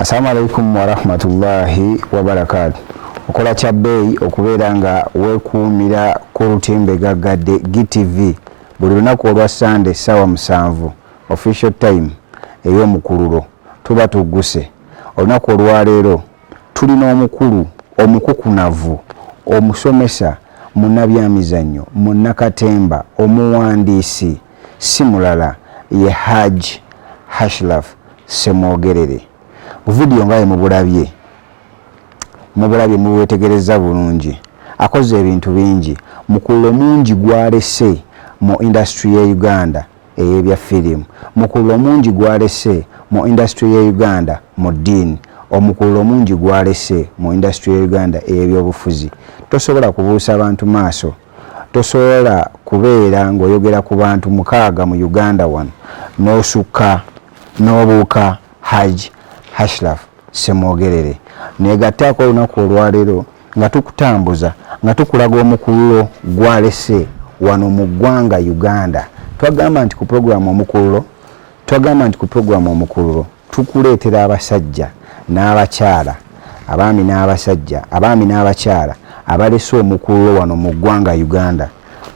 Assalamu alaikum wa rahmatullahi wa barakatuh. Okola kyabbeeyi okubeera nga weekuumira ku lutimbe gaggadde GTV buli lunaku olwa Sunday ssaawa 7 official time ey'omukululo tuba tugguse. Olunaku olwaleero tulina omukulu omukukunavu omusomesa munnabyamizannyo munnakatemba omuwandiisi si mulala ye Haji Ashraf Ssemwogerere. Video ngaye mubulabye muwetegereza bulungi akoze ebintu bingi mukululo mungi gwalese mu industry ya Uganda ey'ebya firimu, mukululo mungi gwalese mu industry ya Uganda mu ddiini, omukululo mungi gwalese mu industry ya Uganda ey'ebyobufuzi. Tosobola kubuusa abantu maaso, tosobola kubeera ng'oyogera ku bantu 6 mu Uganda wano n'osukka n'obuuka Haji Ashraf Ssemwogerere. Negattako olunaku olwaleero nga tukutambuza nga tukulaga omukululo gwalese wano mu ggwanga Uganda. Twagamba nti ku programu omukululo tukuleetera abasajja n'abakyala, abaami n'abakyala abalese omukululo wano mu ggwanga Uganda.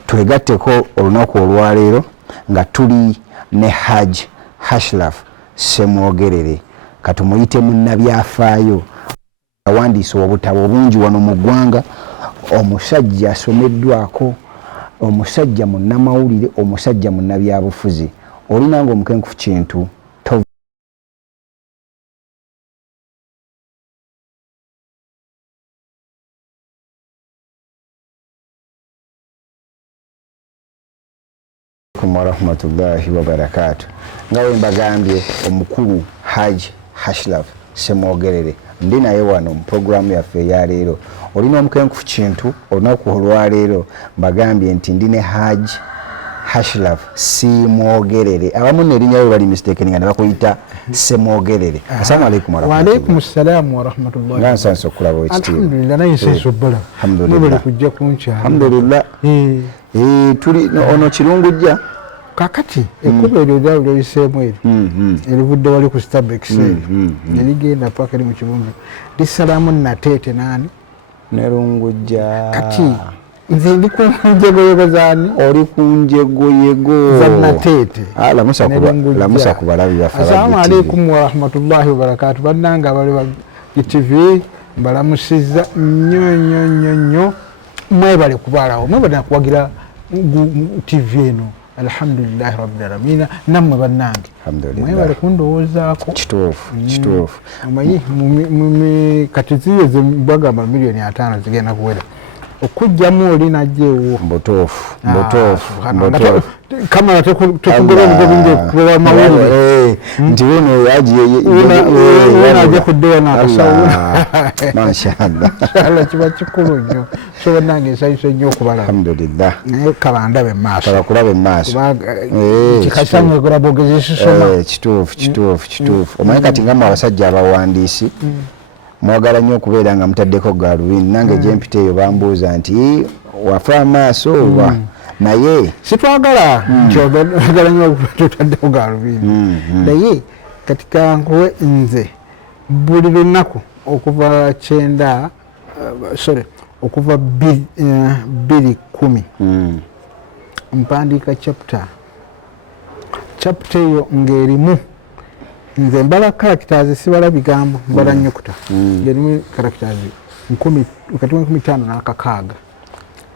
Twegatteko olunaku olwaleero nga tuli ne Haji Ashraf Ssemwogerere. Katumuyite munnabyafaayo awandiise obutabo bungi wano mu ggwanga, omusajja asomeddwako, omusajja munnamawulire, omusajja munnabyabufuzi. Olina ng'omukenkufu kintu wa rahmatullahi wa barakatuh. Ngawe mbagambye omukulu Haji Ashraf Ssemwogerere ndi naye wano mu programu yaffe ya leero. Olina omukenkufu kintu olunaku olwaleero mbagambye nti ndi ne Haji Ashraf Ssemwogerere. Abamu n'erinnya lyo bali mistaken nga ne bakuyita Ssemwogerere. Assalamu alaikum warahmatullahi. Wa alaikum assalam warahmatullahi. Nsanso okulaba ekitiibwa. Alhamdulillah naye nsanso bbala. Alhamdulillah. Kujja kunkyala. Alhamdulillah. Tuli ono kirungujja kakati ekkubo eryo lyaliseemu eri erivudde wali ku Starbex nerigenda paka eri mu Kibumbe lisalamu Nateete nani nerungujja kati nze ndi ku njegoyego zaani oli ku njegoyego za Nateete lamusa ku balabi baffe. Assalamu alaikum wa rahmatullahi wa barakatuh. Bannanga abali ba GTV mbalamusizza nnyo mwebale kubaalawo mwebale nakuwagira TV eno. Alhamdulillah rabbil alamin. Nammwe bannange mwebale kundowoozaako kituufu omanyi kati ziyeze bagamba 5 million zigenda kuwera okujjamu oli najjeewo mbutuufu kamera tekugera omugobinge kubeera mawulire nti wono ajja kuddewa n'akasawo mashallah kiba kikulu nnyo so bannange nsanyuse nnyo okubala alhamdulillah naye kabandabe mu maaso kabakulabe mu maaso kikasange kulaba ogezi sisoma kituufu omanyi kati ngamba abasajja abawandiisi mwagala nnyo okubeera nga mutaddeko gaalubindi. Nange gye mpita eyo bambuuza nti wafa amaaso oba naye sitwagala kyogala nnyo tutaddeko gaalubindi naye kati kankuwe nze buli lunaku okuva 9 okuva 2:10 mpandiika chapter eyo ng'erimu nze mbala characters sibala bigambo mbala nnyukuta ng'erimu characters 15 n'akakaaga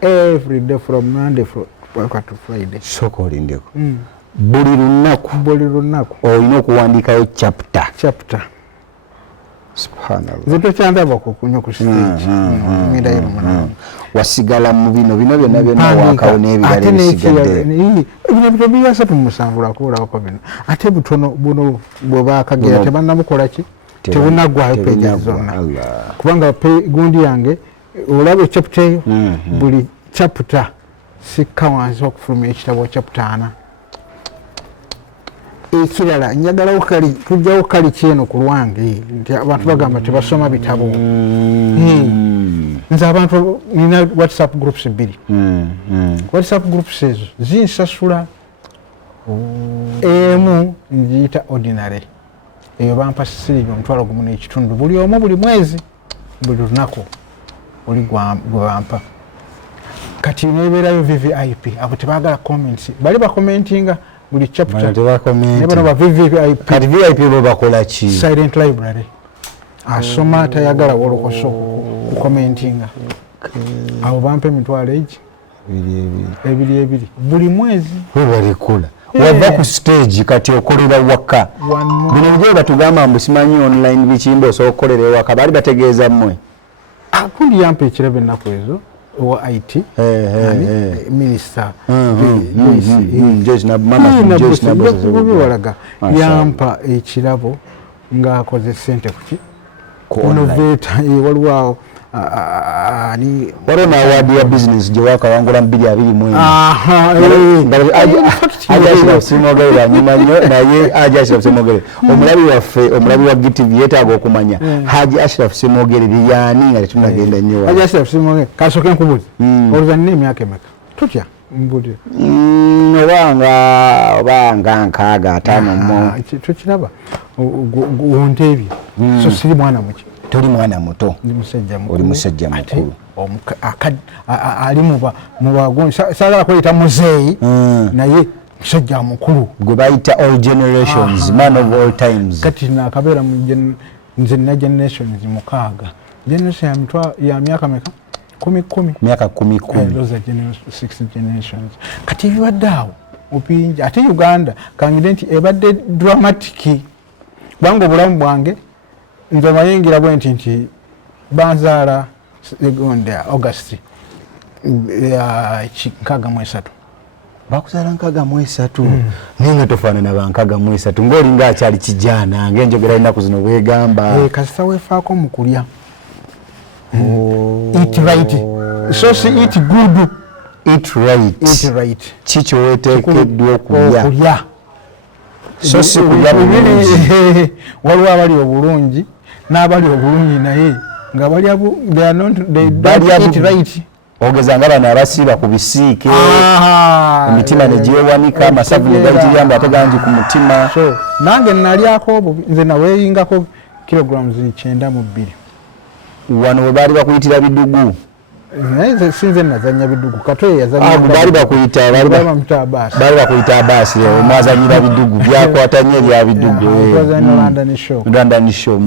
every day from Monday to Friday. Soko olindeko buli lunaku olina okuwandiikayo chapter. Subhanallah. Zito kyandabako kunyo ku stage mwenda yero mwana wasigala mu bino byonna wakawo n'ebirala bisigadde bino byasa tumusangula kola ko bino ate butono buno bwe bakagera tebannabukola ki tebunagwayo page zonna kubanga gundi yange olaba chapter eyo buli chapter sikawanza okufulumya ekitabo chapter 4 ekirala njagala tujjawo kali kyeno ku lwange nti abantu bagamba tebasoma bitabo nze abantu nina WhatsApp groups 2 WhatsApp groups ezo zinsasula emu njiyita ordinary eyo bampa siringi omutwalo gumu n'ekitundu buli omu buli mwezi buli lunaku oli gwe bampa kati nebeerayo VVIP abo tebaagala comments bali bakomentinga buli chapter ne bano ba VVIP kati VIP bo bakola ki silent library asoma tayagala wolokoso kukomentinga abo bampa emitwalo egi ebiri buli mwezi webalikula wava ku stage kati okolera waka bino byo batugamba mbu simanyi online bikimbo so okolera waka bali bategeeza mmwe akundi yampa ekirebe ennaku ezo wa IT minister yampa ekirabo ng'akoze ssente kuki innovator waliwo ani warona award ya business gye wakawangula 2021 ajashira simogere nyuma nnyo naye ajashira simogere omulabi waffe omulabi wa GTV yetaaga okumanya Haji Ashraf Simogere liyani nga tunagenda nnyo Haji Ashraf Simogere kasoke nkubuzi oluzanne emyaka emeka tutya mbuli obanga nkaaga 5 tukiraba ontebye so siri mwana muki toli mwana muto oli musajja mukulu ali mubagonyi sagala kweyita muzeeyi naye musajja mukulu gwe bayita all generations man of all times kati nakabeera nze nina generations 6 generation ya myaka meka 10 myaka 10 those are 6 generations kati ebibadde awo opinja ate Uganda kangide nti ebadde dramatic bwange obulamu bwange nze mayingira bwenti nti banzaala segonda August ya 63 bakuzaala 63 ninga tofaanana ba 63 ng'olinga akyali kijana ng'enjogera ennaku zino bwegamba kasita weefaako mu kulya eat right so si eat good eat right kiki weeteekeddwa okulya so si kulya bulungi waliwo abali obulungi n'abali obulungi naye nga balya right ogeza nga bano abasiiba ku bisiike emitima ne gyewanika amasavu ne gayitiyamba ate gangi ku mutima so nange nalyako nze naweeyingako kilograms 92 wano we baali bakuyitira bidugu naye sinze nazanya bidugu katoye yazanya baali bakuyita abaasi omwazanyira bidugu byakwata nnyo ebya bidugu London show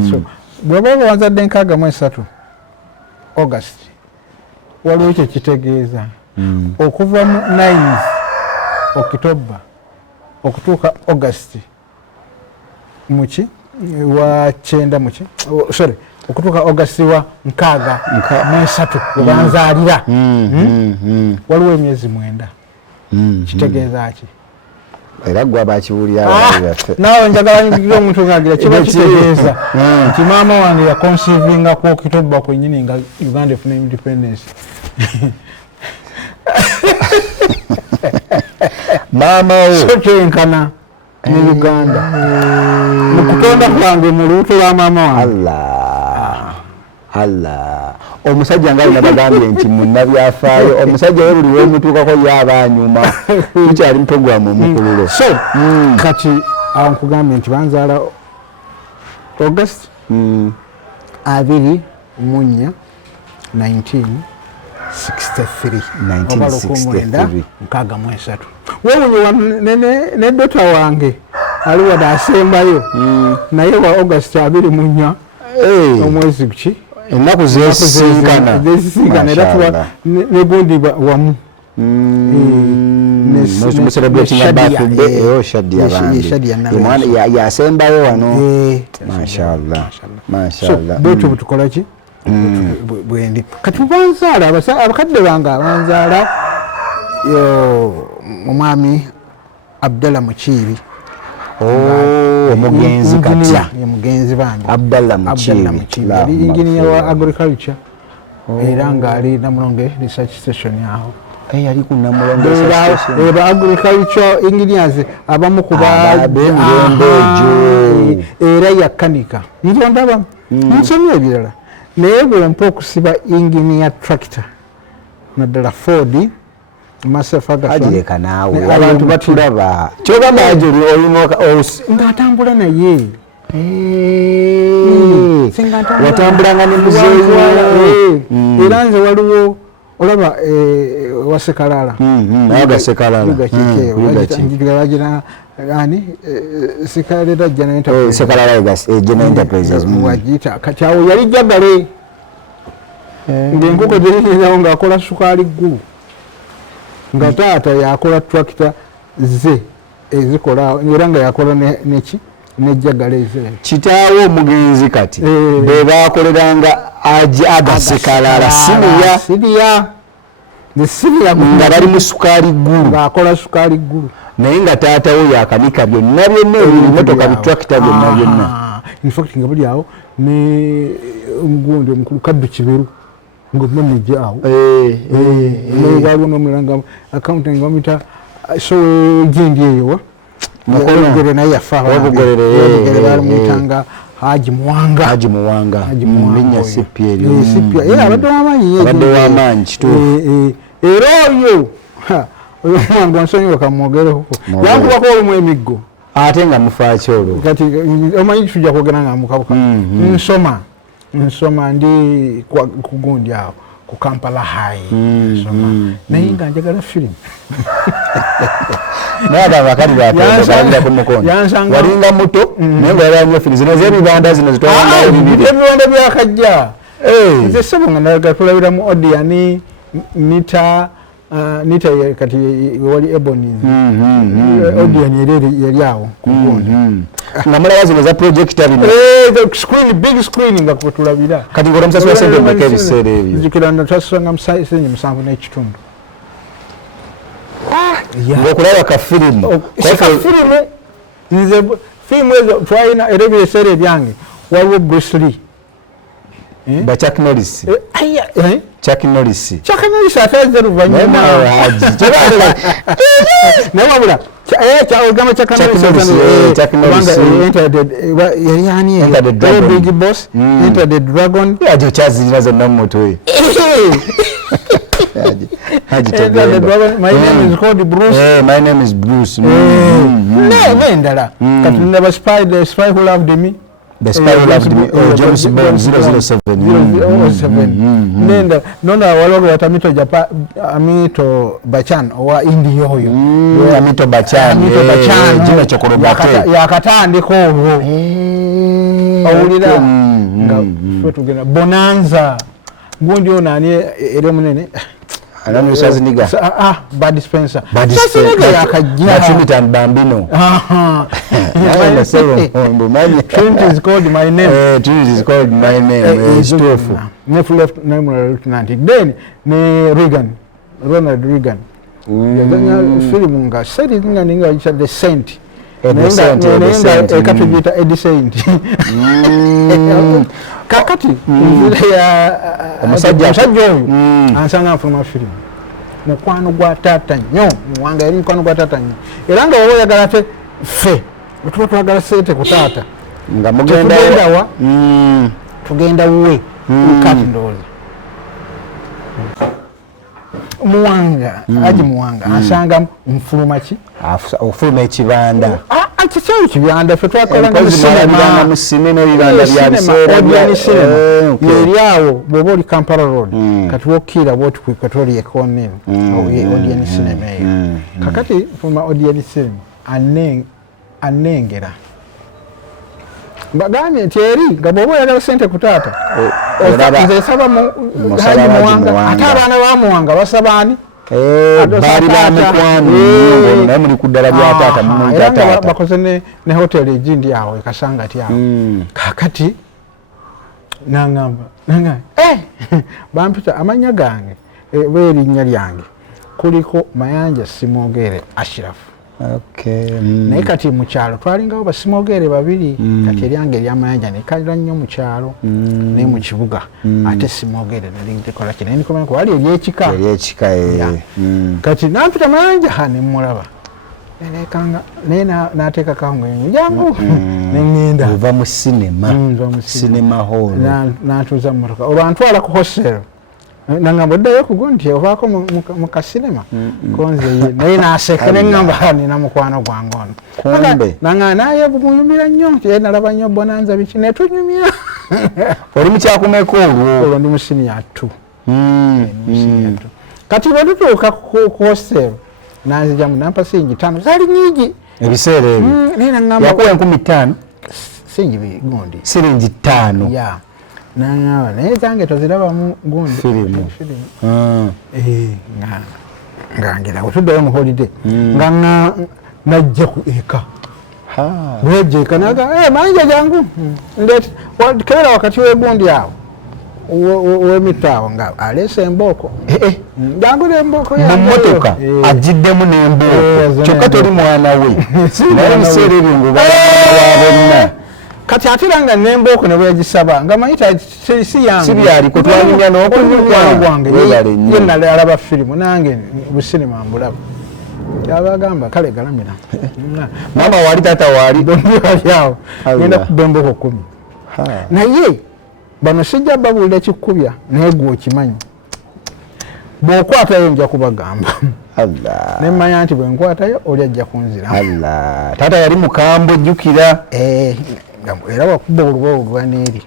bw'oba wanzadde 63 August waliwo ekyo kitegeeza okuva mu 9 October okutuuka August muki wa 9 muki sorry okutuuka August wa 6 webanzaalira waliwo emyezi 9 kitegeeza ki era gwe abakibuulira naawe njagala nyigira omuntu ng'agira kiba kitegeeza nti maama wange yaconsivinga ku October kwennyini nga Uganda efuna independence maama wo so kyenkana ne Uganda mu kutonda kwange mu luutu lwa maama wange Allah omusajja nga alina bagambye nti munnabyafaayo omusajja we buli wemutuukako yaba anyuma tukyali mu programu omukululo so kati awo nkugambye nti banzaala August 24 1963 wewunyewa ne dota wange ali wada asembayo naye wa August 24 omwezi ki ennaku zesinkana era tuba negundi wamu yasembayo wano mashallah bwetu butukola ki bwendi kati banzaala abakadde bange banzaala omwami Abdallah Mukiibi omugenzi kati omugenzi bange Abdallah Mukiibi yali engineer wa agriculture era ng'ali Namulonge research station aho yali ku Namulonge eba agriculture engineers abamu ku era yakanika nzo ndaba nsomye ebirala naye bwempa okusiba engineer tractor naddala Ford ajireka naawe abantu batulaba kyogamba ajiri olimoka ng'atambula naye watambulanga ne muzeeyi era nze waliwo olaba wasekalala aga sekalala bagina ani sekalala General Enterprises wagiyita kati awo yali jagale ng'enkoko zirikirawo ng'akola sukaali ggulu nga taata yakola tractor ze ezikola era nga yakola neki nejjagala ezo kitaawo omugenzi kati be baakoleranga agasekalala siriya nga bali mu sukaali ggulu ng'akola sukaali ggulu naye nga taatawo yakanika byonna ebimotoka bitrakita byonna infact nga buli awo ne omugundi omukulu Kaddu Kiberu nga manija awo waliwo n'omulanga accountant bamuyita so gindi eyo Obugere naye yafa Obugere balimuyitanga Haji Muwanga linnya sipi eryo abadde w'amaanyi kituufu era oyo Muwanga nsonyiwa kamwogereho yankubako olumu emiggo ate nga mufaaki olwo kati omanyi tujja kwogera nga mukabuka nsoma ndi ku gundi awo ku Kampala High nsoma naye nga njagala firimu walinga muto naye nga yalanya firimu zino z'ebibanda zino ebibanda byakajja nze sebo nga nagatulabira mu Odiani nita kati wali Ebonies Odiani yali awo ku gundi nga mulaba zino za projector bino big screen nga kutulabira kati ng'ola musasula sente mmeka ebiseera ebyo nzikira twasanga musenyi 7.5 ng'okulaba kafirimu nze firimu ezo twalina era ebiseera ebyange waliwo Bruce Lee ba Chuck Norris atazze luvannyuma naye wabula ogamba yali ani Big Boss Enter the Dragon kyazirina zonna mu mutwe My name is called Bruce. My name is Bruce. Nendala kati ndaba the spy who loved me. The spy who loved me. James Bond 007. Nenda nona walogo watamito Amito Bachchan owa India oyo. Amito Bachchan. Jina chokorobate. Yakatandiko olwo. Awulira nga tugenda Bonanza. Gundi onani ere munene. Anani Schwarzenegger. Bud Spencer. Yakajja. Bambino. Trinity is called my name. Trinity is called my name. It's tofu. Nefu left name Lieutenant. Then Reagan. Ronald Reagan. Yazanya film nga seri ninga The Saint. Ekatugita Eddie Saint. Kakati ya musajja oyo ansanga afuma film mukwano gwa tata nnyo muwanga yali mukwano gwa tata nnyo era nga wowe yagala te fe tuba twagala sente ku taata nga mugenda wa tugenda wuwe kati ndowooza Muwanga Haji Muwanga ansanga mfuluma ki ofuluma ekibanda kikyawo kibanda ffe twakolanga mu sinema ebibanda bya biseera yeri awo bw'oba oli Kampala Road kati wokkira bwoti kwekatoli ekonene Odeon Cinema eyo kakati fuma Odeon Cinema anengera mbagambye nti eri nga bw'oba oyagala sente ku taata nze nsaba Haji Muwanga ate abaana ba Muwanga basaba ani baali bamukwano naye muli ku ddala lya taata mumuyita taata bakoze ne hoteli egindi awo ekasangati awo kakati nangamba bampita amanya gange erinnya lyange kuliko Mayanja Simogere Ashirafu naye kati mu kyalo twalingawo basimogere babiri kati eryange eryamayanja nekalira nnyo mu kyalo naye mu kibuga ate simogere nalikola kino nikomako wali eryekika kati nampita Mayanja nemulaba nelekanga naye nateekako ngwengu jangu neŋŋenda ova mu sinema hall natuuza mu motoka olwo antwala ku hostel nangamba oddayo ku gundi ovaako mu kasinema konze naye naaseka ne ŋŋamba nina mukwano gwange ono nanga naye muyumira nnyo nti nalaba nnyo bonanza biki ne tunyumya oli mukyakumeka olwo ndi mu siniya 2 kati bwe tutuuka ku hostel nanzijamu nampa singi 5 zaali nyingi ebiseera ebyo naye naŋŋamba yakuwa 5,000 singi gundi siringi 5 ya naŋŋamba naye zange tozirabamu gundi firimu nga ngira otuddayo mu holiday nga najja ku eka bwejja eka naga manja jangu keera wakati w'egundi awo w'emitaawo nga aleese embooko jangu n'embooko mu mmotoka agiddemu n'embooko kyokka toli mwana we naye ebiseera ebyo ng'obawa bonna kati atera nga n'embooko ne bwegisaba nga manyi si yange si byaliko twalinya n'okunywa gwange ye nalaba firimu nange businema mbulaba abagamba kale galamira mama wali tata wali awo genda kuba embooko 10 naye bano sijja babuulira kikubya naye gwe okimanyi bw'okwatayo nja kubagamba nemmanya nti bwe nkwatayo oli ajja kunzira taata yali mukambwe jjukira era wakuba oluba oluba n'eri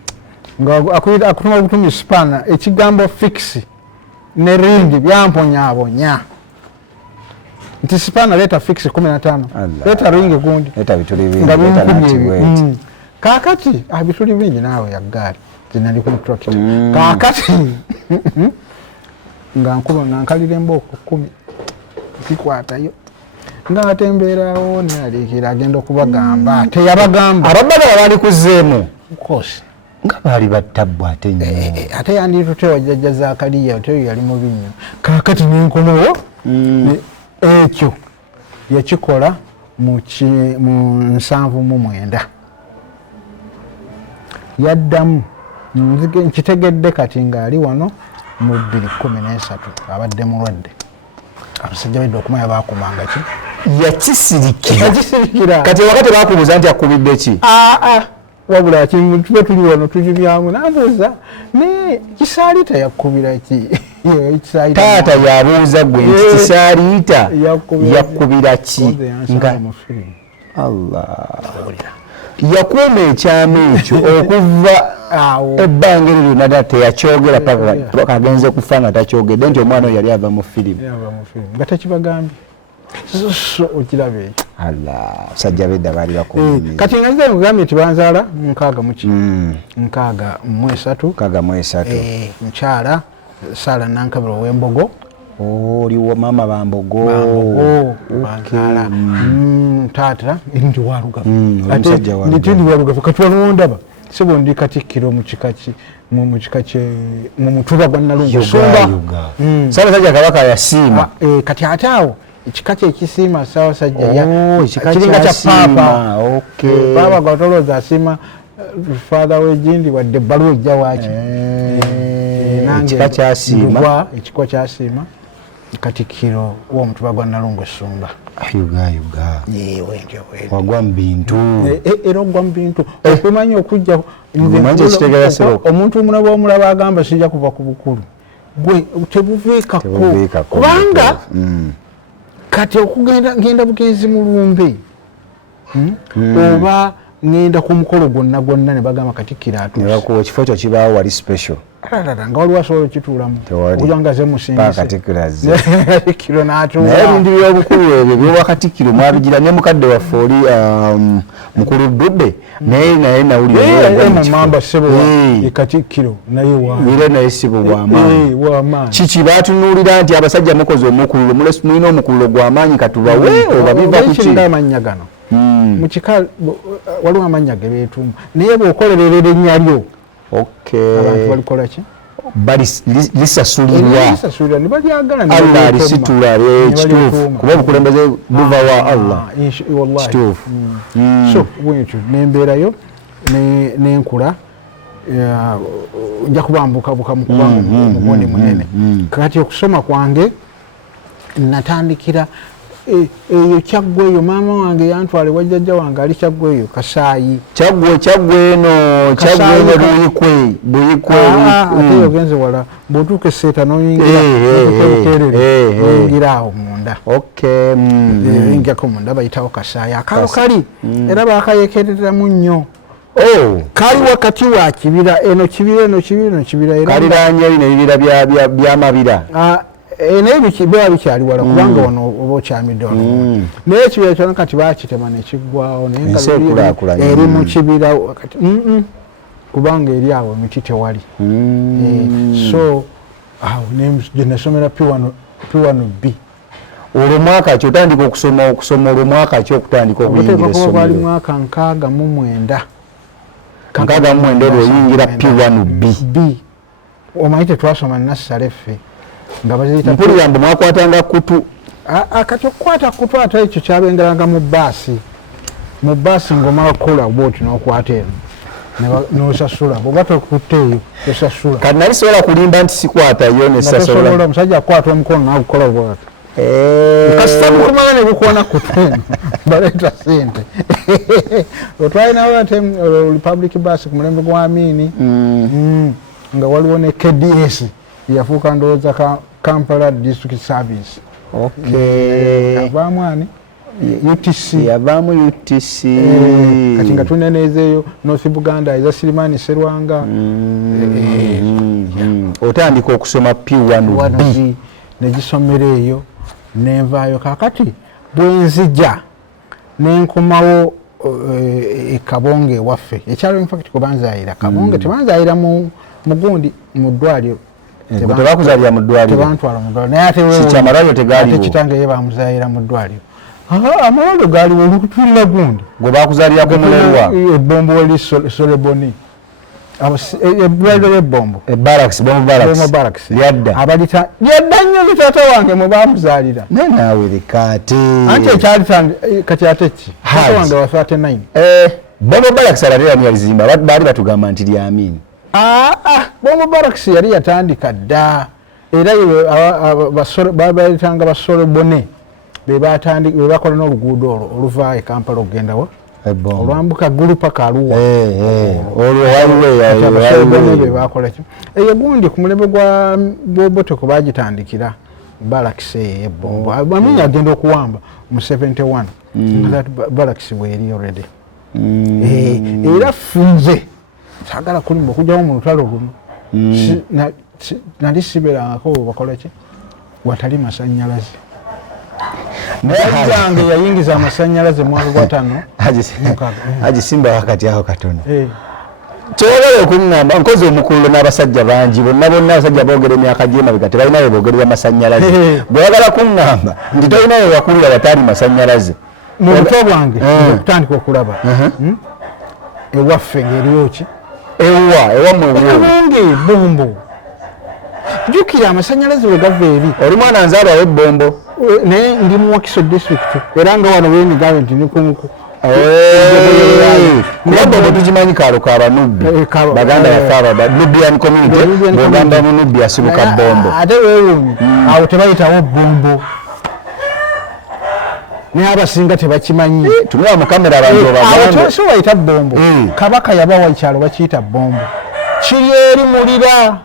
akutuma butumi spana ekigambo fix ne ringi byamponyabonya nti spana leeta fix 15 leeta ringi gundi nga binkumye kaakati bituli bingi naawe yaggaali zinali ku tractor kaakati nga nkuba nga nkalira embooko 10 zikwatayo nga atembeerawo naliikira agenda okubagamba teyabagamba ababbala bali kuzeemu kosi nga baali battabwa ate nnyo ate yanditutewa jjajja Zakaliya oteyo yali mubi nnyo kaakati nenkomawo ekyo yakikola mu 79 yaddamu nkitegedde kati ng'ali wano mu 2013 abadde mulwadde abasajja bedde okumanya bakumanga ki yakisirikira kati wakati bakubuuza nti akubidde ki wabula tuba tuli wano tujibyamu nambuuza naye kisaaliita yakubira ki taata yabuuza gwe nti kisaaliita yakubira ki nga yakuuma ekyama ekyo okuva ebbanga eryo lyonna teyakyogera paka agenze kufa nga takyogedde nti omwana oyo yali ava mu firimu nga tekibagambye so okiraba ekyo sajja bedda baali bakuumiriza kati nga nze nkugambye nti banzaala 63 mukyala Saala Nankabirwa ow'Embogo oliwo maama Bambogo banzaala taata ndi walugavu ate ndi walugavu kati walondaba sebo ndi Katikkiro mu mutuba gwa Nalungu Sumba Ssaabasajja Kabaka yasiima kati ate awo ekika kye ekisiima Ssaabasajja kiringa kya paapa paapa gwatolooza asiima father w'Egindi wadde ebbaluwa ejja waaki ekika kyasiima ekikwa kyasiima Katikkiro w'omutuba gwa Nalungu Sumba wagwa mu bintu era ogwa mu bintu okumanya okujja omuntu omulaba omulaba agamba sijja kuva ku bukulu gwe tebuveekako kubanga kati okugenda bugenzi mu lumbe oba ngenda ku mukolo gwonna ne bagamba Katikkiro atuuse ekifo kyo kibaawo wali special nga waliwo asobola okituulamu okujanga ze Katikkiro n'atuula naye ebintu by'obukulu ebyo by'obwa Katikkiro mwabigira ne mukadde waffe oli mukulu Ddudde naye nawuliremamba ssebo Katikkiro naye sibo bw'amaanyi kiki baatunuulira nti abasajja mukoze omukululo mulina omukululo gw'amaanyi katubawe oba biva ku ki amannya gano mu kika waliwo amannya ge beetuuma naye bw'okolerera erinnya lyo abantu balikola ki lisasulirwa Allah alisitula ekituufu kuba obukulembeze buva wa Allah kituufu so bwekyo nembeerayo nenkula nja kubambukabuka mu kubanga mugundi munene kati okusoma kwange natandikira eyo Kyaggweeyo maama wange yantwale wajjajja wange ali Kyaggweeyo Kasaayi Kyaggweeno Buyikwe ate ogenze wala bw'otuuka esseeta n'oyingira oyingira awo munda oyingirako munda bayitawo Kasaayi akaalo kali era baakayekereramu nnyo kali wakati wa kibira eno kibira era kaliraanye bino ebibira by'amabira naye biba bikyali wala kubanga wano oba okyamidde wano naye ekibira kyona kati baakitema nekiggwawo naye nga eri mu kibira wakati kubanga eri awo emiti tewali so awo gye nasomera P1B olwo mwaka ki otandika okusoma olwo mwaka ki okutandika okuyingira essomero gwali mwaka 69 olwo oyingira P1B omanyi tetwasoma nassale ffe nga baziyita mpulira mbu mwakwatanga kutu kati okukwata kutu ate ekyo kyabengeranga mu bbaasi ng'omala kukola bwoti n'okwata eno n'osasula bw'oba tokutte eyo tosasula kati nali sobola kulimba nti sikwatayo nesasobola omusajja akukwata omukono nagukola bwati kasita bukumala ne bukoona kutu eno baleeta sente otwalinawo ate Republic Bus ku mulembe gwa Amini nga waliwo ne KDS yafuuka ndowooza Kampala District Service yavaamu ani yavaamu UTC kati nga tuneneezeeyo North Buganda eza Sirimani Serwanga otandika okusoma P1B negisomera eyo nenvaayo kakati bwenzija nenkomawo Kabonge ewaffe ekyalo infact kubanzaayira Kabonge tebanzaayira mugundi mu ddwaliro tebakuzaalira mu ddwaliro tebantwala mu ddwaliro naye ate amalwaliro tegaaliwo kitange ye bamuzaayira mu ddwaliro amalwaliro gaaliwo olukutulira gundi gwe bakuzaalirako mulerwa ebbombo wali Soleboni eddwaliro ly'ebbombo Barracks lyadda lyadda nnyo litaata wange mwe bamuzaalira naye naawe likaate anti ekyali kati ate ki taata wange wa 39 Bombo Barracks abateerani yalizimba baali batugamba nti lyamini Bombo Barracks yali yatandika dda era babayitanga Basolebone be bakola n'oluguudo olwo oluva e Kampala okugendawo olwambuka gulu paka Arua olwo be bakola ki eyo gundi ku mulembe gwa Bobotoko bagitandikira Barracks ebbombo amini agenda okuwamba mu 71 Barracks bweri already era funze sagala kulimba okujjawo mu lutalo luno nali siberangako bakola ki watali masannyalaze nayange yayingiza amasannyalaze mwaka gwa 5 agisimba wakati aho katono kyogala okuŋŋamba nkoze omukululo n'abasajja bangi bonna abasajja boogera emyaka gy'emabega tebalinawe boogerera masannyalaze bweyagala kuŋŋamba nti tolinawe wakulira bataali masannyalaze mu buto bwange okutandika okulaba ewaffe ng'eriyo ki ewamwe ebbombo jjukira amasannyalaze bwe gava eri oli mwana nzaalwawo ebbombo naye ndi mu Wakiso district era nga wano weenigawe nti nikumuku kubanga tukimanyi kaalo k'abanubbi baganda baffe Nubian community bwogamba mu nubbi asibuka bombo ate weewuunyi awo tebayitawo bombo naye abasinga tebakimanyi tunula mu kamera abantu awo so bayita bombo kabaka yabawa ekyalo bakiyita bombo kiri eri mulira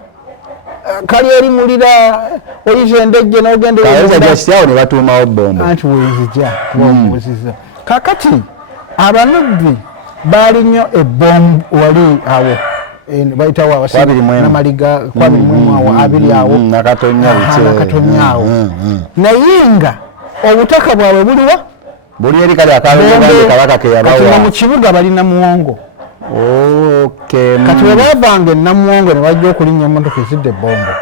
kali eri mulira oyita endejje n'ogenderajakityawo ne batuumawo bombo anti wenzija bamubuziza kakati abanubbi baali nnyo ebbombo wali awo bayitawo abasinamaliga kwabirimu awo abiri awo nakatonya awo naye nga obutaka bwabwe buliwa buli eri kale akalongobange kabaka keyabawa mu kibuga balina muwongo kati bwe baavanga enamuwongo ne bajja okulinnya emmotoka ezidde ebbombo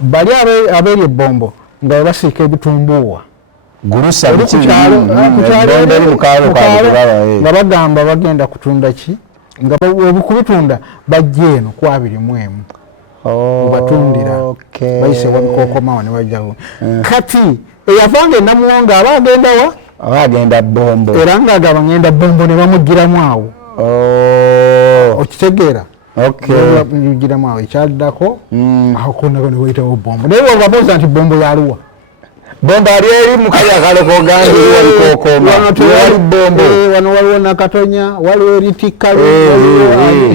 bali abeeri ebbombo nga bwe basiika ebitumbuuwa nga bagamba bagenda kutunda ki nga kubitunda bajja eno ku 21 batundira bayise wabikokomawo ne bajjawo kati eyavanga enamuwongo aba agendawa agenda bombo era ngaagaba ngenda bombo ne bamugiramu awo okitegeera mugiramu awo ekyaddako awo konako ne wayitawo bombo naye webabuuza nti bombo yaluwa bombo alieri mukaya kaleko gandi walikokoma wali bombo wano waliwo nakatonya waliwo eritikalo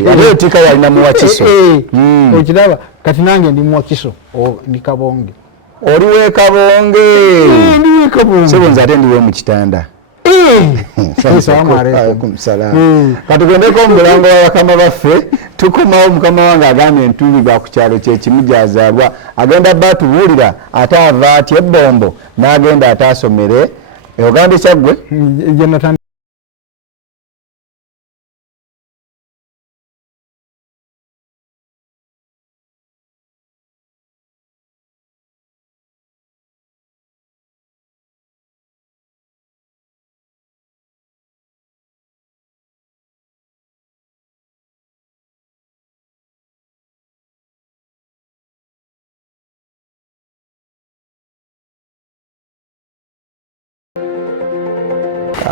waliwo tika yalina muwakiso okiraba kati nange ndi muwakiso ndi kabonge oliwe kabonge ndi kabonge sebonza ate ndiwe mu kitanda Assalamu alaikum. Katugendeko mulango wa bakama baffe tukomawo mukama wange agambye entuuliga ku kyalo kye kimu gyazaalwa agenda batubuulira ate ava atya ebbombo n'agenda ate asomere oganda kyaggwe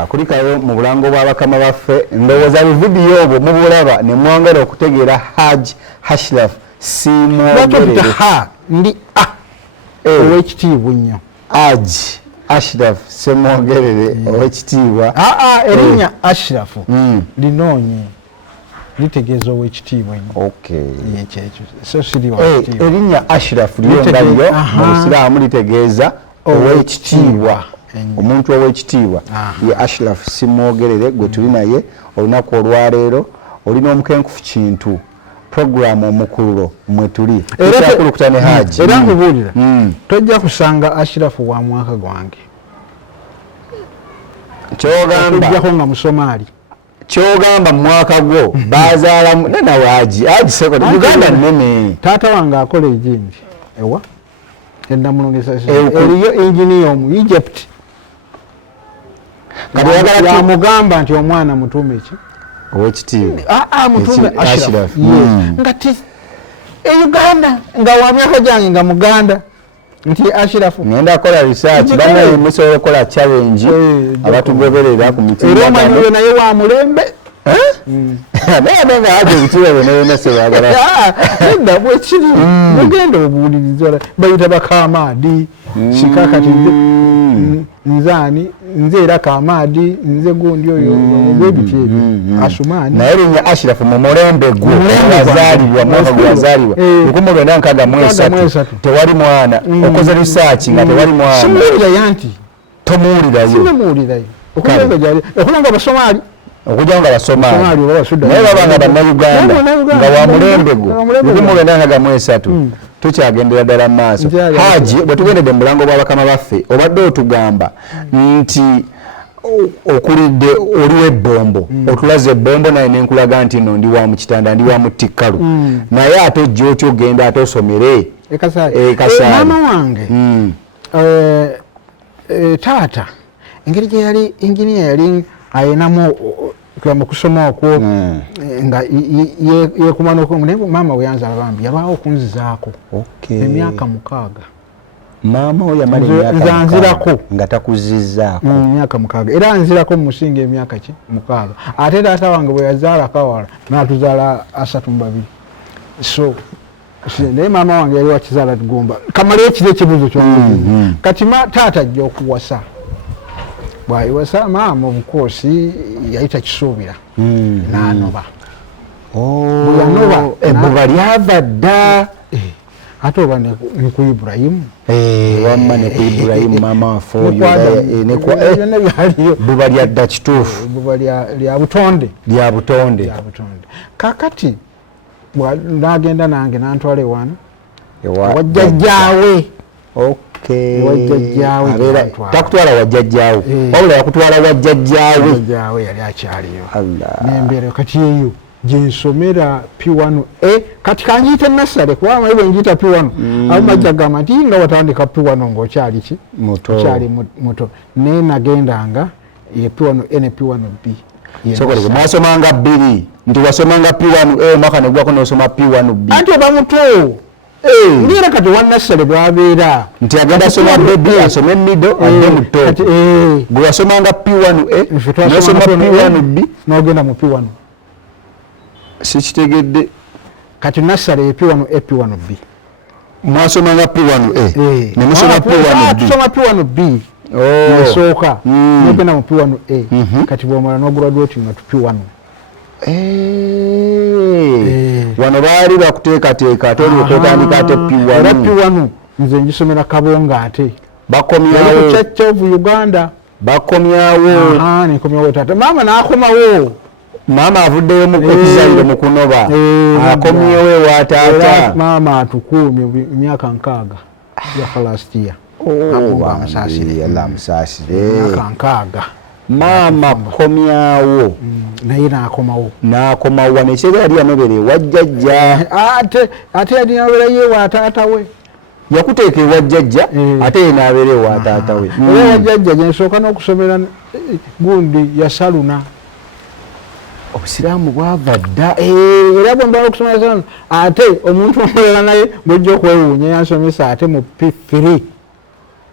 kulikayo mu bulango bwa bakama baffe ndowooza bividiyo obwo mubulaba ne mwongera okutegeera Hajj Ashraf Simwogerere ndi ow'ekitiibwa nnyo Hajj Ashraf Simwogerere ow'ekitiibwa erinnya Ashraf linoonye litegeeza ow'ekitiibwa nnyo so siri wakitiibwa erinnya Ashraf lyongaliyo mu Busiraamu litegeeza ow'ekitiibwa omuntu ow'ekitiibwa ye Ashraf Simwogerere gwe tuli naye olunaku olwaleero olina omukenkufu kintu programu omukululo mwe tuli ekyakulukutya ne Hajji era nkubuulira tojja kusanga Ashraf wa mwaka gwange kyogamba nga Musomaali kyogamba mu mwaka gwo bazaalamu nenawe Hajji sekota Uganda nnene taata wange akola ejindi ewa endamulongesa eriyo engineer omu Egypt yamugamba nti omwana mutume ki owekitiibwa mutume Ashraf nga ti Uganda nga wa myaka gyange nga muganda nti Ashraf ngenda kola research banaye musobola kola challenge abatugoberera ku mitima era naye wa mulembe naye nga Hajji ekitiibwa bene sebagala edda bwekiri mugenda obuuliriza bayita bakamadi sikakati nzani nze era kamadi nze gundi oyo obwebiti ebyo Asumani naye erinnya Ashraf mu mulembe gwo yazaalibwa mwaka gwazaalibwa 1963 tewali mwana okoze research nga tewali mwana simuwulira yanti tomuwulirayo okulanga Abasomaali okujja nga Basomaali naye babanga Bannayuganda nga wa mulembe gwo 1963 tukyagendera ddala mu maaso Hajji bwe tugendedde mu mulango bwa bakama baffe obadde otugamba nti okulidde oliwo ebbombo otulaze ebbombo naye nenkulaga nti no ndi wa mu kitanda ndi wa mu ttikkalu naye ate ojja otya ogenda ate osomere maama wange taata engeri gye yali engineer yali ayinamu mu kusoma okwo nga yekumana naye maama we yanzala bambi yabaawo okunzizaako emyaka 6 maama we yamala nzirako nga takuzizzaako emyaka 6 era nzirako mumusinga emyaka 6 ate taata wange bwe yazaala kawala n'atuzaala 32 so naye maama wange yali wakizaala tugumba kamaleyo kiri ekibuzo kyonguzi kati taata ajja okuwasa bwayiwasa maama obukoosi yayita kisuubira n'anoba bweyanoba ebbuba lyava dda ate oba ne ku Ibrahimu wamma ne ku Ibrahimu maama waffe oyo bbuba lyadda kituufu bbuba lya butonde kakati n'agenda nange n'antwala ewana wajjajjaawe takutwala wajjajjaawe wabula yakutwala wajjajjaawe yali akyaliyo nembeera kati eyo gyensomera P1A kati kanjiyita nasale kuba amayi bwenjiyita P1 abamajja gamba nti nga watandika P1 ng'okyali ki okyali muto naye nagendanga ye P1A ne P1B sokoleko mwasomanga bbiri nti wasomanga P1A omwaka negwako nosoma P1B anti oba muto ndiera kati wanasale bwabeera nti agenda asoma bebi asome middle adde muto gwe wasomanga P1A nosoma P1B n'ogenda mu P1 sikitegedde kati nasale P1A P1B mwasoma nga P1A ne musoma P1B tusoma P1B nesooka negenda mu P1A kati bwomala nograduate nga tu P1 wano baali bakuteekateeka ate olwokotandika ate era P1 nze ngisomera Kabonga ate bakomyawo Church of Uganda bakomyawo nekomyawo taata maama n'akomawo maama avuddeyo mu ekizaliro mu kunoba akomyewo ewa taata maama atukuumye emyaka 6 yafa last year amusaasire emyaka 6 maama komyawo naye n'akomawo wano ekiseera yali yanobera ewa jjajja ate yali nabeera yeewa taata we yakuteeka ewa jjajja ate ye n'abeera ewa taata we era ewa jjajja gyensooka n'okusomera gundi yasaluna obusiraamu bwava dda era bwe mbala okusomera saluna ate omuntu omulala naye bwojja okwewuunya yansomesa ate mu P3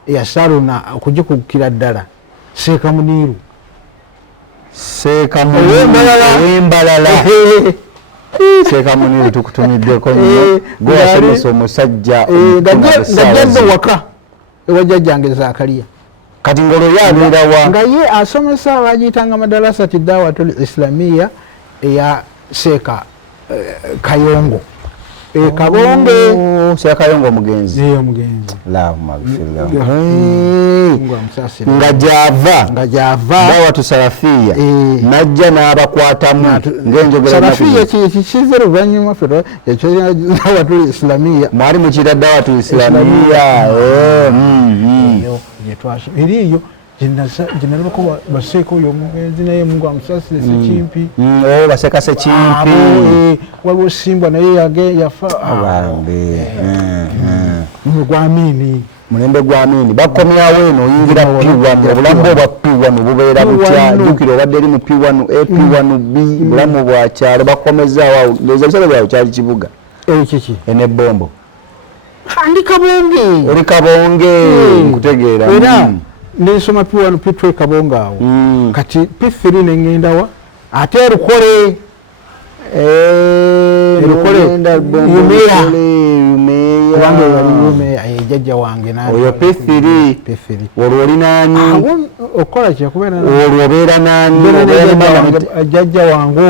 yasaluna okugikukkira ddala Seeka Muniiru ow'embalala Seeka Muniiru tukutumiddeko nnyo gwe wasomesa omusajja ngajjadde waka ewa jjajjange Zakariya kati ng'olwo yabeerawa nga ye asomesa bagiyitanga Madarasati Dawatul Islamiyya eya Seeka Kayongo Kabonge Seeka Kayongo omugenzi nga gyava Dawatu Salafiya najja n'abakwatamu ng'enjogera Salafiya kizira oluvannyuma ffe ekyo Dawatul Islamiyya mwali mukiyita Dawatul Islamiyya eri eyo gyenalabako baseeka oyo omugenzi naye Mungu amusaasire Sekimpi baseeka Sekimpi waliwo Simbwa naye yafa mulembe gwa Amini bakomyawo eno oyingira P1 obulamu obwa P1 bubeera butya jjukira obadde eri mu P1A P1B bulamu bwa kyalo bakomezaawo ndowooza ebiseera byawe kyali kibuga kiki enebombo ndi Kabonge oli Kabonge nkutegeera era nensoma P1 P2 Kabonge awo kati P3 nengendawa ate Lukole kubanga yali jjajja wange oyo P3 olwo oli naani okukola kyakubeera olwo obeera naani jjajja wange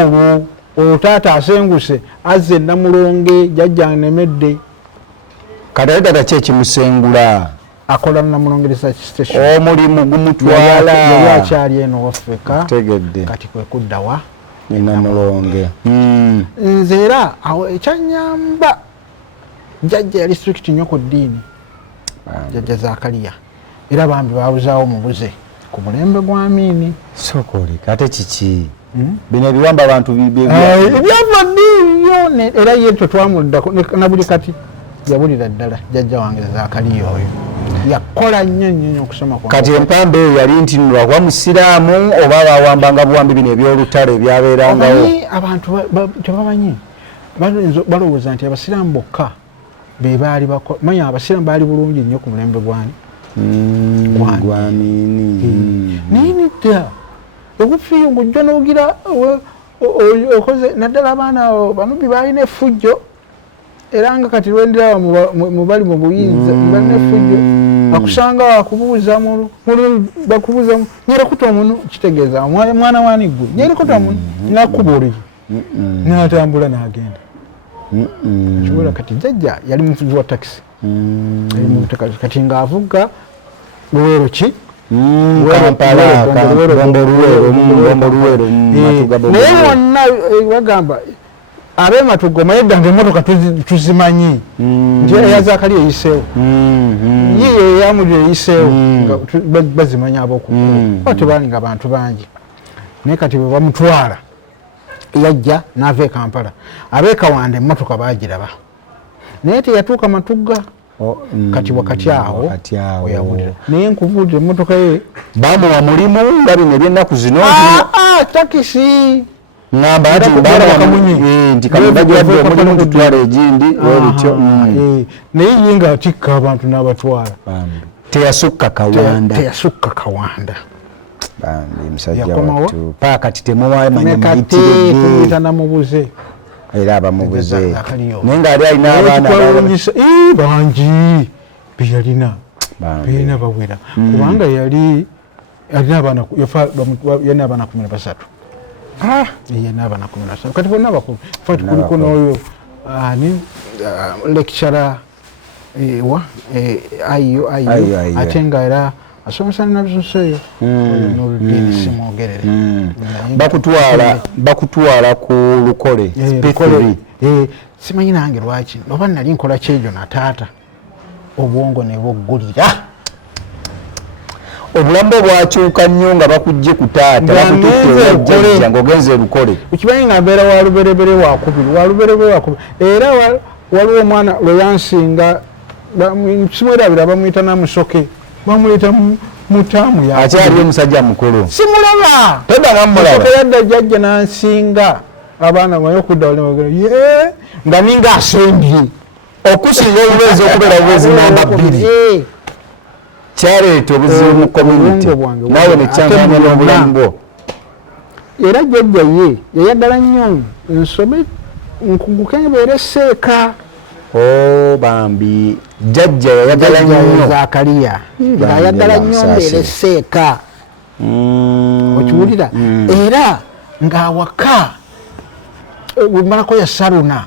olwo taata asenguse azze Namulonge jjajja anemedde kati ate taata ki ekimusengula akola Namulonge research station omulimu gumutwala yali akyali eno wafeka tegedde kati kwe kuddawa Namulonge nze era awo ekyanyamba jjajja yali strict nnyo ku ddiini jjajja Zakariya era bambi babuzaawo mubuze ku mulembe gwa Amini sokoleka ate kiki bino ebiwamba abantu ebyava ddiini era ye tetwamuddako na buli kati yabulira ddala jjajja wange Zakariya oyo yakola nnyo okusoma kati empamba eyo yali nti lwakuba musiraamu oba bawambanga buwambi bino ebyolutalo ebyabeerangawo abantu tebamanyi balowooza nti abasiraamu bokka be baali manya abasiraamu baali bulungi nnyo ku mulembe gwani naye nedda egufiyo ng'ojja n'ogira okoze naddala abaana banubi baalina effujjo era nga kati lwendirawa mubali mu buyinza balina effujjo bakusanga wakubuuza bakubuuza nyerekuta omuntu kitegeeza mwana wani gwe nyerekuta omuntu nakuba oluyi n'atambula n'agenda kibola kati jjajja yali muvuzi wa takisi kati ng'avuga Luweero ki Kampala naye wonna bagamba ab'ematugo naye dda ng'emmotoka tuzimanyi nti eya Zakariya eyiseewo ye eyamulira eyiseewo nga bazimanyi ab'okukulu oba tebaalinga bantu bangi naye kati bwe bamutwala yajja n'ava e Kampala ab'e Kawanda emmotoka baagiraba naye teyatuuka Matugga kati wakati awo oyawulira naye nkubuulira emmotoka ye bamuwa mulimu nga bino eby'ennaku zino takisi ngamba nti kamubajjadde omulimu tutwala egindi olutyo naye ye nga atikka abantu n'abatwala teyasukka Kawanda musajja wattu paakati temuwamanya tumuyita Namubuze era abamubuze naye ng'ali alina abaana bangi beyalina beyalina bawera kubanga yali alina abaana yalina abaana 13 yalina abaana 13 kati bonna bakulu fati kuliko n'oyo ani lecturer ayo ate nga era asomesa nabisoseyo n'oludini simwogerere bakutwala ku lukole simanyi nange lwaki oba nali nkola kyejo na taata obwongo ne buggulira obulamu bwakyuka nnyo nga bakujje ku taata bakututteejjajja ng'ogenze lukole okimanyi nga mbeera waluberebere wakubiri era waliwo omwana lwe yansinga simwerabira bamuyita namusoke bamuyita mutaamu akyali omusajja mukulu simulaba toddangamulaba yadda jjajja nansinga abaana baye okuddawo nga ninga asembye okusinga obubeezi okubeera obubeezi namba 2 kyaleeta obuzibu mu community naawe nekyanganya n'obulamu bwo era jjajja ye yayaddala nnyo nsome nkugukenbeera esseeka bambi jjajja yayagala nnyo Zakariya ng'ayagala nnyo mbeera esseeka okiwulira era ng'awaka bwemalako yasaluna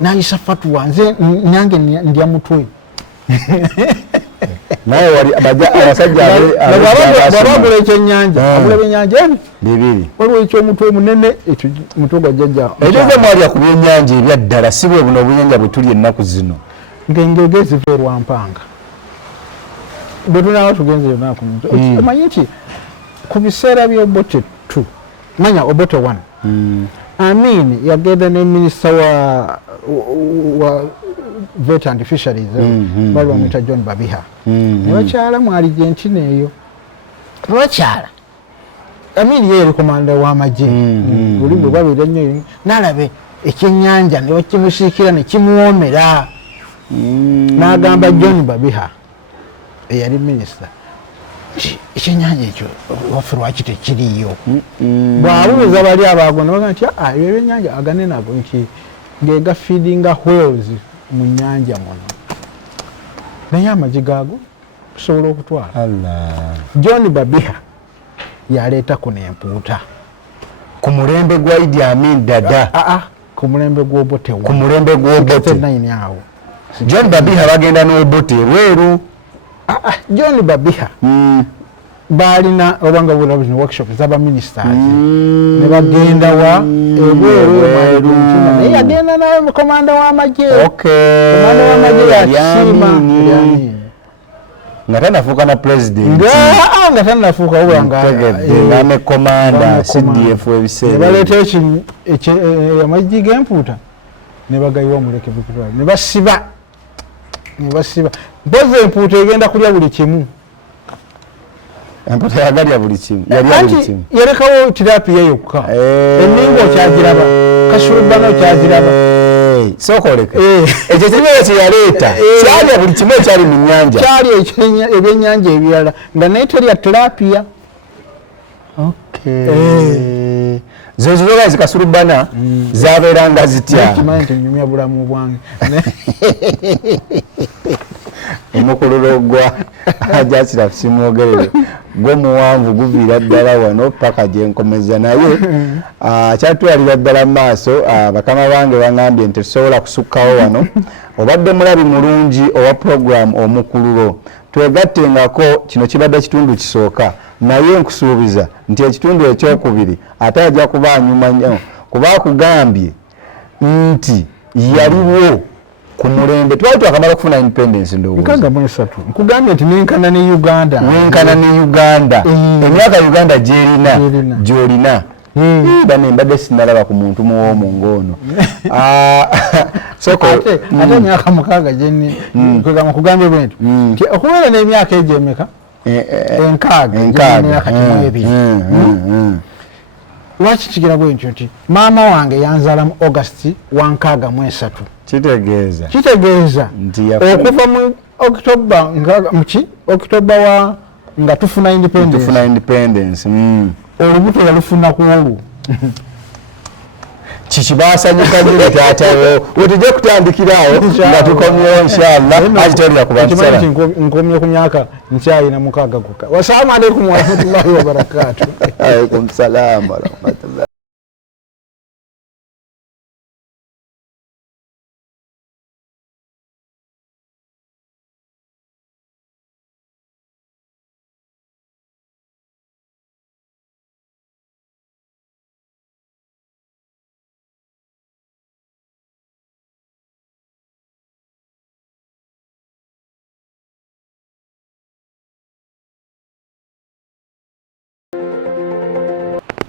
n'ayisa fatuwa nze nange ndya mutwe naye abasajja babagula ekyennyanja agula byennyanja bibiri waliwo ekyomutwe omunene ekyo mutwe gwa jjajja ekyoze mwalya ku byennyanja ebyaddala si bwe buno obunnyanja bwe tuli ennaku zino ng'engege eziva erwampanga bwe tunaawo tugenze yonna ku muntu omanyi nti ku biseera by'obote 2 manya obote 1 Amin yagenda ne minisita wa vet and fisheries bali bamwita John Babiha ne bakyala mu Argentina eyo bakyala Amin ye komanda w'amagye buli bwe babira nnyo n'alabe ekyennyanja ne bakimusiikira ne kimuwoomera n'agamba John Babiha eyali minisita ekyennyanja ekyo waffe lwaki tekiriyo bw'abuuza bali abaagona baga nti ebyo ebyennyanja agane nago nti ng'ega feedinga whales mu nnyanja muno naye amagi gaago tusobola okutwala John Babiha yaleeta kuno empuuta ku mulembe gwa Idi Amin dada ku mulembe gw'obote ku mulembe gw'obote 9 awo John Babiha bagenda n'obote rweru John Babiha balina obanga bulabuzi workshop zaba ministers ne bagenda wa ebweru naye yagenda naye komanda w'amagye komanda w'amagye yasima nga tanafuuka na president nga tanafuuka obanga ngame komanda CDF ebiseera baleeta amagye g'empuuta ne bagayiwa muleke Victoria ne basiba mpozi empuuta egenda kulya buli kimu empuuta yagalya buli kimu yalya buli kimu yalekawo tirapiya yokka enninga okyagiraba kasulubana okyagiraba sokoleka ekyo kibeera kyeyaleeta kyalya buli kimu ekyali mu nnyanja kyali ebyennyanja ebirala nga naye terya tirapiya zoziroga zikasulubana zabeeranga zitya kimanyi nti nyumya bulamu bwange omukululo gwa ajasira simwogerere gw'omuwanvu guviira ddala wano paka gyenkomeza naye kyatwalira ddala mu maaso bakama bange baŋŋambye nti tusobola kusukkawo wano obadde mulabi mulungi owa puroguramu omukululo twegattengako kino kibadde kitundu kisooka naye nkusuubiza nti ekitundu ekyokubiri ate ajja kuba anyuma nnyo kuba akugambye nti yaliwo ku mulembe twali twakamala okufuna independence ndowooza 63 nkugambye nti nenkana ne Uganda emyaka Uganda gyolina bane mbadde sinalaba ku muntu muwoomu ng'ono ate emyaka 6 gyenni nkugambye bwentyo nti okubeera n'emyaka egyo emeka 6 lwaki kigira bwentyo nti maama wange yanzaala mu August 63 kitegeeza okuva mu October wa nga tufuna independence olubuto yalufuna ku olwo kikibasanyuka nnyo taatawo wetujja kutandikirawo nga tukomyewo inshallah agitorera ku bantu sala nkomye ku myaka nkyayina 6 gokka. Wassalamu alaikum warahmatullahi wabarakatuh. Alaikum salam warahmatullahi.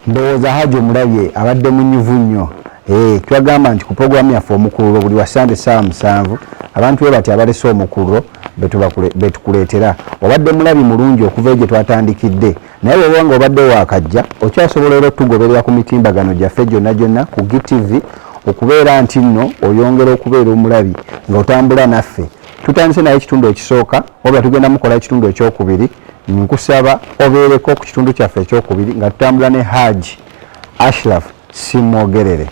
Ndowooza Haji omulabye abadde munyuvu nnyo. Twagamba nti ku programu yaffe omukululo buli wa Sande saa 7 abantu be bati abalese omukululo betukuleetera. Obadde mulabi mulungi okuva gye twatandikidde, naye bwe wanga obadde wakajja okyasobola era okutugoberera ku mitimbagano gyaffe gyonna ku GTV okubeera nti nno oyongera okubeera omulabi ng'otambula naffe. Tutandise naye ekitundu ekisooka oba tugenda mukola ekitundu ekyokubiri. Nkusaba obeereko ku kitundu kyaffe ekyokubiri nga tutambula ne Haji Ashraf Simwogerere.